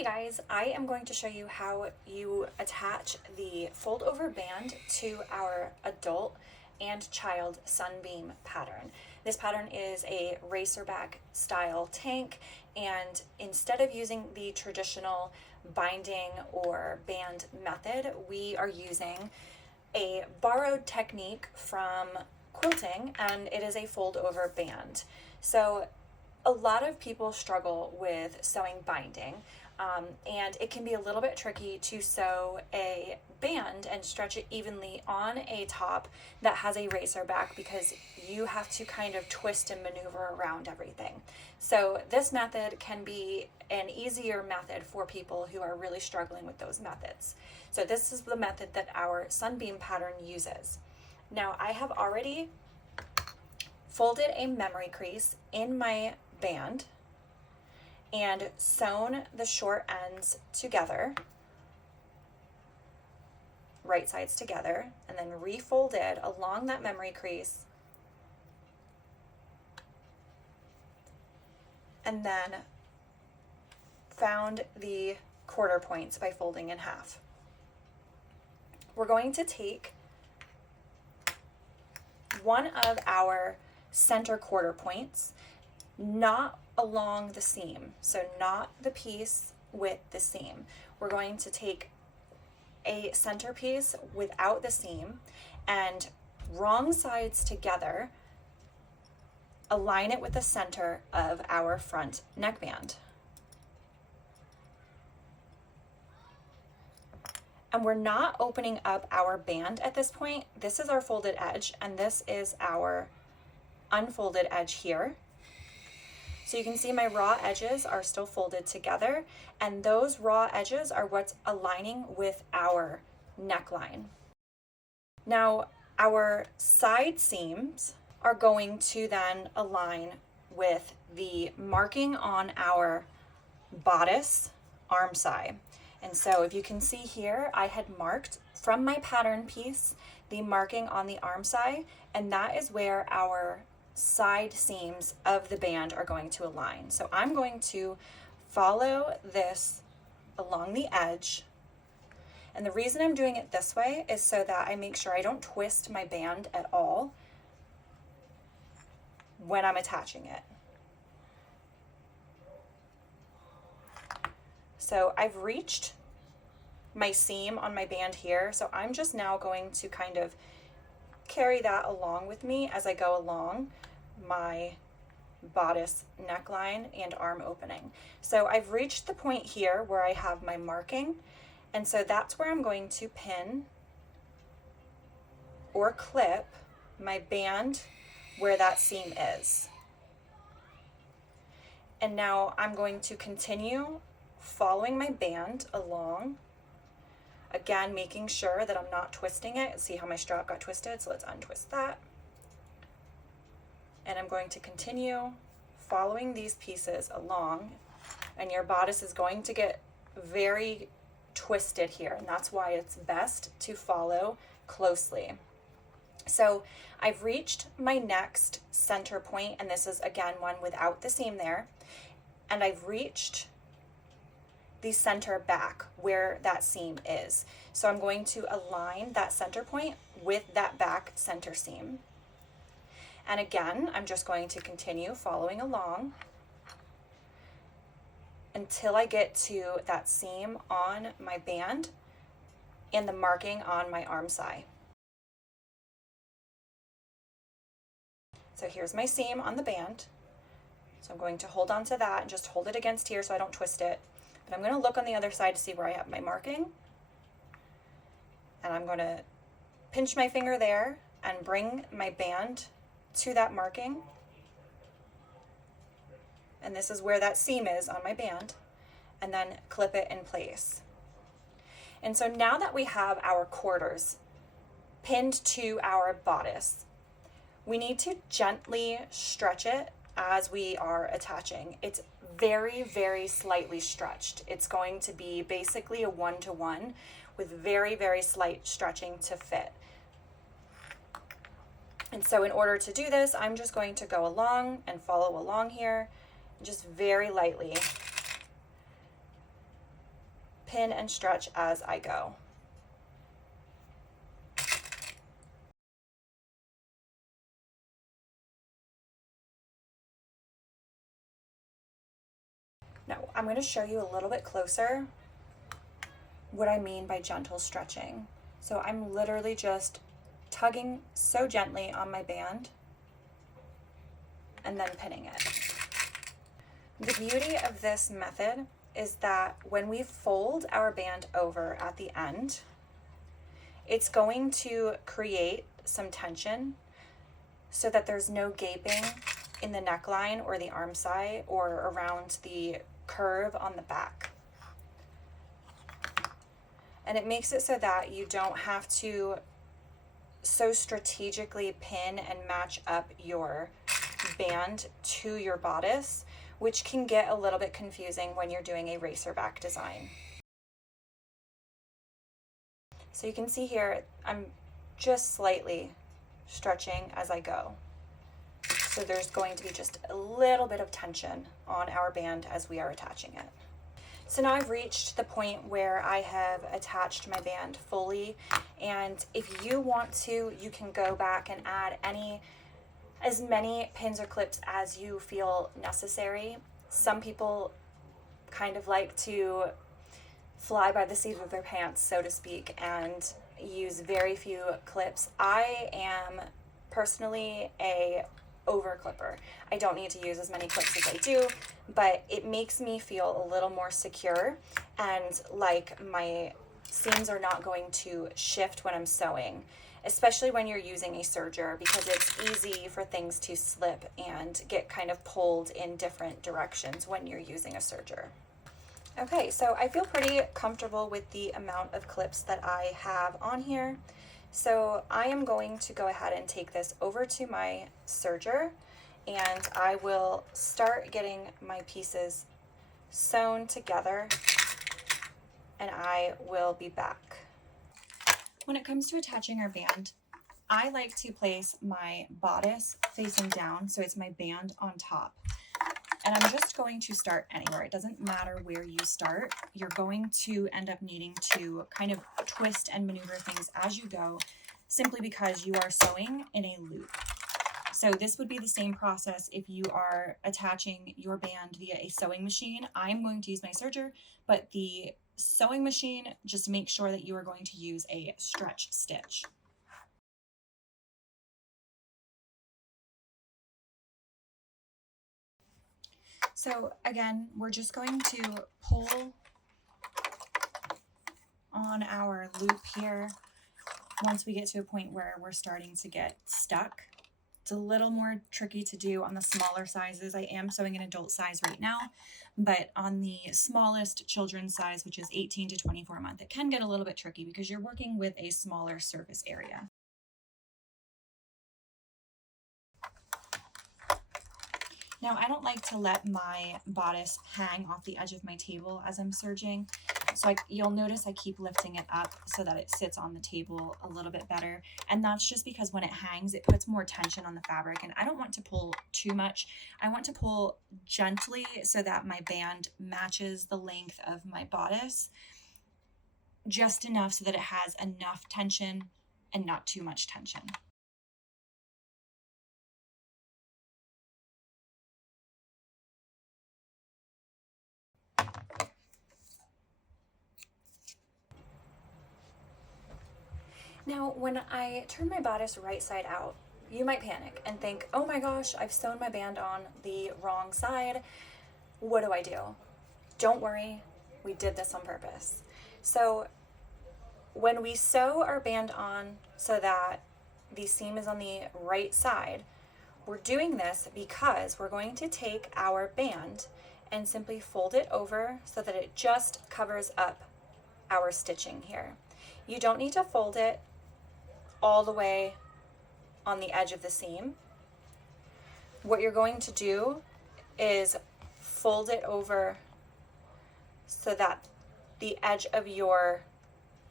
Hey guys, I am going to show you how you attach the fold over band to our adult and child Sunbeam pattern. This pattern is a racerback style tank, and instead of using the traditional binding or band method, we are using a borrowed technique from quilting, and it is a fold over band. So a lot of people struggle with sewing binding, and it can be a little bit tricky to sew a band and stretch it evenly on a top that has a racer back, because you have to kind of twist and maneuver around everything. So this method can be an easier method for people who are really struggling with those methods. So this is the method that our Sunbeam pattern uses. Now I have already folded a memory crease in my band and sewn the short ends together, right sides together, and then refolded along that memory crease, and then found the quarter points by folding in half. We're going to take one of our center quarter points, not along the seam, so not the piece with the seam. We're going to take a center piece without the seam and wrong sides together, align it with the center of our front neckband. And we're not opening up our band at this point. This is our folded edge, and this is our unfolded edge here. So you can see my raw edges are still folded together, and those raw edges are what's aligning with our neckline. Now, our side seams are going to then align with the marking on our bodice arm side. And so if you can see here, I had marked from my pattern piece the marking on the arm side, and that is where our side seams of the band are going to align. So I'm going to follow this along the edge, and the reason I'm doing it this way is so that I make sure I don't twist my band at all when I'm attaching it. So I've reached my seam on my band here, so I'm just now going to kind of carry that along with me as I go along my bodice neckline and arm opening. So I've reached the point here where I have my marking, and so that's where I'm going to pin or clip my band where that seam is. And now I'm going to continue following my band along, again making sure that I'm not twisting it. See how my strap got twisted? So let's untwist that. And I'm going to continue following these pieces along, and your bodice is going to get very twisted here, and that's why it's best to follow closely. So I've reached my next center point, and this is again one without the seam there, and I've reached the center back where that seam is. So I'm going to align that center point with that back center seam. And again, I'm just going to continue following along until I get to that seam on my band and the marking on my arm side. So here's my seam on the band. So I'm going to hold on to that and just hold it against here so I don't twist it. But I'm going to look on the other side to see where I have my marking. And I'm going to pinch my finger there and bring my band to that marking, and this is where that seam is on my band, and then clip it in place. And so now that we have our quarters pinned to our bodice, we need to gently stretch it as we are attaching. It's very, very slightly stretched. It's going to be basically a 1-to-1 with very, very slight stretching to fit. And so in order to do this, I'm just going to go along and follow along here, just very lightly pin and stretch as I go. Now, I'm going to show you a little bit closer what I mean by gentle stretching. So I'm literally just tugging so gently on my band and then pinning it. The beauty of this method is that when we fold our band over at the end, it's going to create some tension so that there's no gaping in the neckline or the arm side or around the curve on the back. And it makes it so that you don't have to so strategically pin and match up your band to your bodice, which can get a little bit confusing when you're doing a racerback design. So you can see here, I'm just slightly stretching as I go. So there's going to be just a little bit of tension on our band as we are attaching it. So now I've reached the point where I have attached my band fully, and if you want to, you can go back and add as many pins or clips as you feel necessary. Some people kind of like to fly by the seat of their pants, so to speak, and use very few clips. I am personally a over clipper. I don't need to use as many clips as I do, but it makes me feel a little more secure and like my seams are not going to shift when I'm sewing, especially when you're using a serger, because it's easy for things to slip and get kind of pulled in different directions when you're using a serger. Okay, so I feel pretty comfortable with the amount of clips that I have on here. So I am going to go ahead and take this over to my serger, and I will start getting my pieces sewn together, and I will be back. When it comes to attaching our band, I like to place my bodice facing down, so it's my band on top. And I'm just going to start anywhere. It doesn't matter where you start. You're going to end up needing to kind of twist and maneuver things as you go, simply because you are sewing in a loop. So this would be the same process if you are attaching your band via a sewing machine. I'm going to use my serger, but the sewing machine, just make sure that you are going to use a stretch stitch. So again, we're just going to pull on our loop here once we get to a point where we're starting to get stuck. It's a little more tricky to do on the smaller sizes. I am sewing an adult size right now, but on the smallest children's size, which is 18 to 24 a month, it can get a little bit tricky because you're working with a smaller surface area. Now, I don't like to let my bodice hang off the edge of my table as I'm serging. So you'll notice I keep lifting it up so that it sits on the table a little bit better. And that's just because when it hangs, it puts more tension on the fabric. And I don't want to pull too much. I want to pull gently so that my band matches the length of my bodice, just enough so that it has enough tension and not too much tension. Now, when I turn my bodice right side out, you might panic and think, oh my gosh, I've sewn my band on the wrong side. What do I do? Don't worry, we did this on purpose. So when we sew our band on so that the seam is on the right side, we're doing this because we're going to take our band and simply fold it over so that it just covers up our stitching here. You don't need to fold it all the way on the edge of the seam. What you're going to do is fold it over so that the edge of your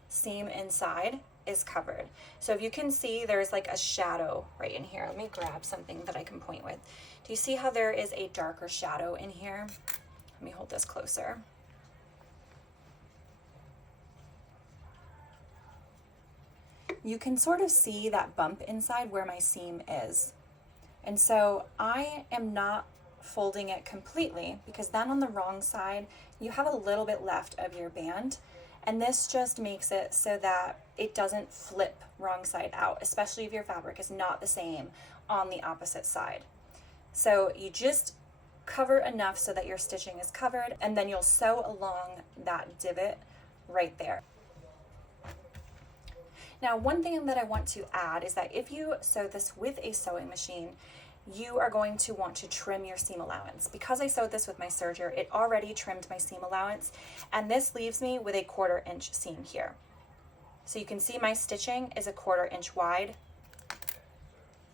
seam inside is covered. So if you can see, there's like a shadow right in here. Let me grab something that I can point with. Do you see how there is a darker shadow in here? Let me hold this closer. you can sort of see that bump inside where my seam is. And so I am not folding it completely, because then on the wrong side, you have a little bit left of your band. And this just makes it so that it doesn't flip wrong side out, especially if your fabric is not the same on the opposite side. So you just cover enough so that your stitching is covered, and then you'll sew along that divot right there. Now, one thing that I want to add is that if you sew this with a sewing machine, you are going to want to trim your seam allowance. Because I sewed this with my serger, it already trimmed my seam allowance, and this leaves me with a 1/4 inch seam here. So you can see my stitching is a 1/4 inch wide.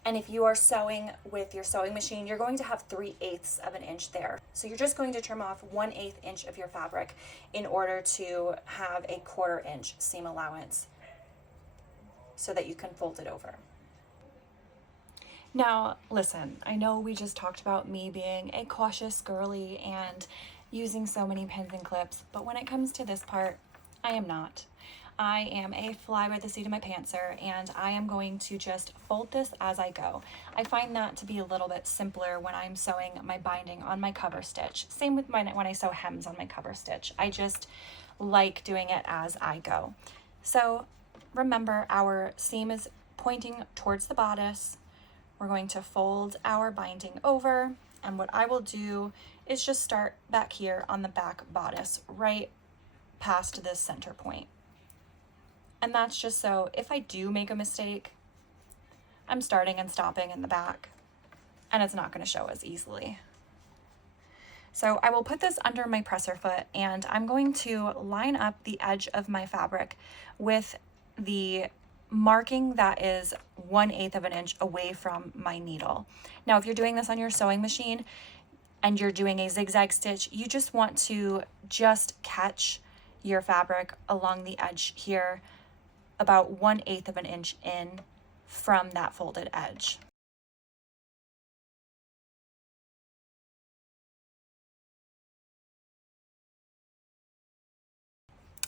And if you are sewing with your sewing machine, you're going to have 3/8 of an inch there. So you're just going to trim off 1/8 inch of your fabric in order to have a 1/4 inch seam allowance so that you can fold it over. Now, listen, I know we just talked about me being a cautious girly and using so many pins and clips, but when it comes to this part, I am not. I am a fly by the seat of my pantser, and I am going to just fold this as I go. I find that to be a little bit simpler when I'm sewing my binding on my cover stitch. Same with when I sew hems on my cover stitch. I just like doing it as I go. So remember, our seam is pointing towards the bodice. We're going to fold our binding over, and what I will do is just start back here on the back bodice, right past this center point. And that's just so if I do make a mistake, I'm starting and stopping in the back, and it's not going to show as easily. So I will put this under my presser foot, and I'm going to line up the edge of my fabric with the marking that is 1/8 of an inch away from my needle. Now, if you're doing this on your sewing machine and you're doing a zigzag stitch, you just want to just catch your fabric along the edge here, about 1/8 of an inch in from that folded edge.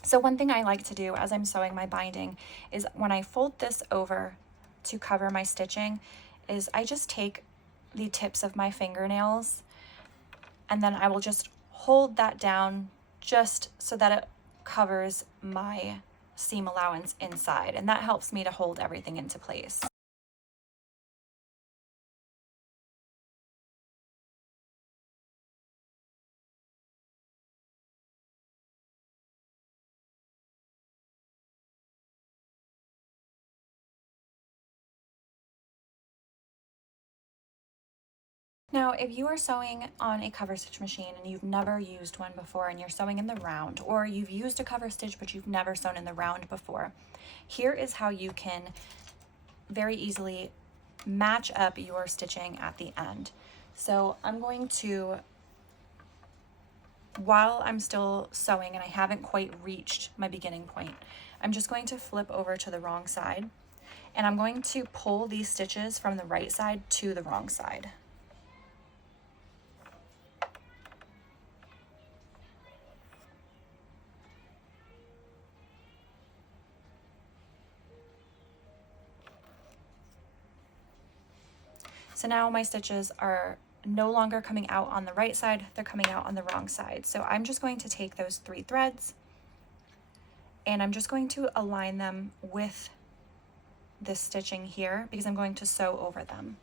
So one thing I like to do as I'm sewing my binding is when I fold this over to cover my stitching is I just take the tips of my fingernails, and then I will just hold that down just so that it covers my seam allowance inside, and that helps me to hold everything into place. Now, if you are sewing on a cover stitch machine and you've never used one before and you're sewing in the round, or you've used a cover stitch but you've never sewn in the round before, here is how you can very easily match up your stitching at the end. So I'm going to, while I'm still sewing and I haven't quite reached my beginning point, I'm just going to flip over to the wrong side, and I'm going to pull these stitches from the right side to the wrong side. So now my stitches are no longer coming out on the right side, they're coming out on the wrong side. So I'm just going to take those 3 threads and I'm just going to align them with this stitching here because I'm going to sew over them.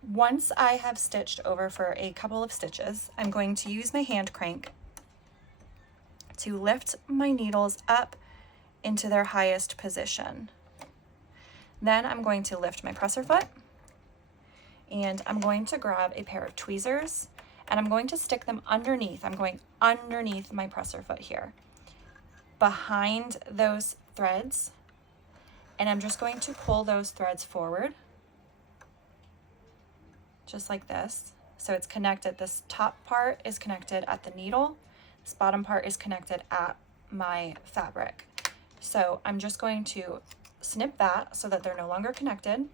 Once I have stitched over for a couple of stitches, I'm going to use my hand crank to lift my needles up into their highest position. Then I'm going to lift my presser foot, and I'm going to grab a pair of tweezers, and I'm going to stick them underneath. I'm going underneath my presser foot here, behind those threads, and I'm just going to pull those threads forward, just like this. So it's connected, this top part is connected at the needle, this bottom part is connected at my fabric. So I'm just going to snip that so that they're no longer connected,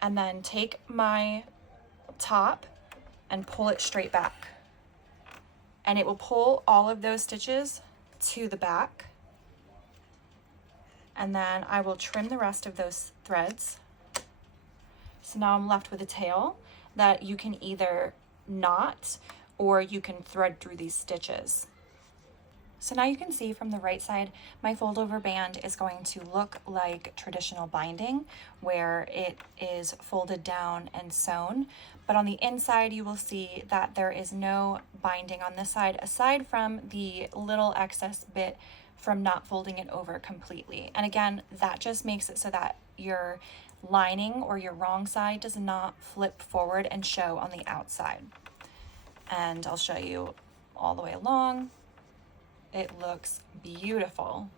and then take my top and pull it straight back. and it will pull all of those stitches to the back. And then I will trim the rest of those threads. So now I'm left with a tail that you can either knot or you can thread through these stitches. So now you can see from the right side, my fold over band is going to look like traditional binding, where it is folded down and sewn. But on the inside, you will see that there is no binding on this side, aside from the little excess bit from not folding it over completely. And again, that just makes it so that your lining or your wrong side does not flip forward and show on the outside. And I'll show you all the way along. It looks beautiful.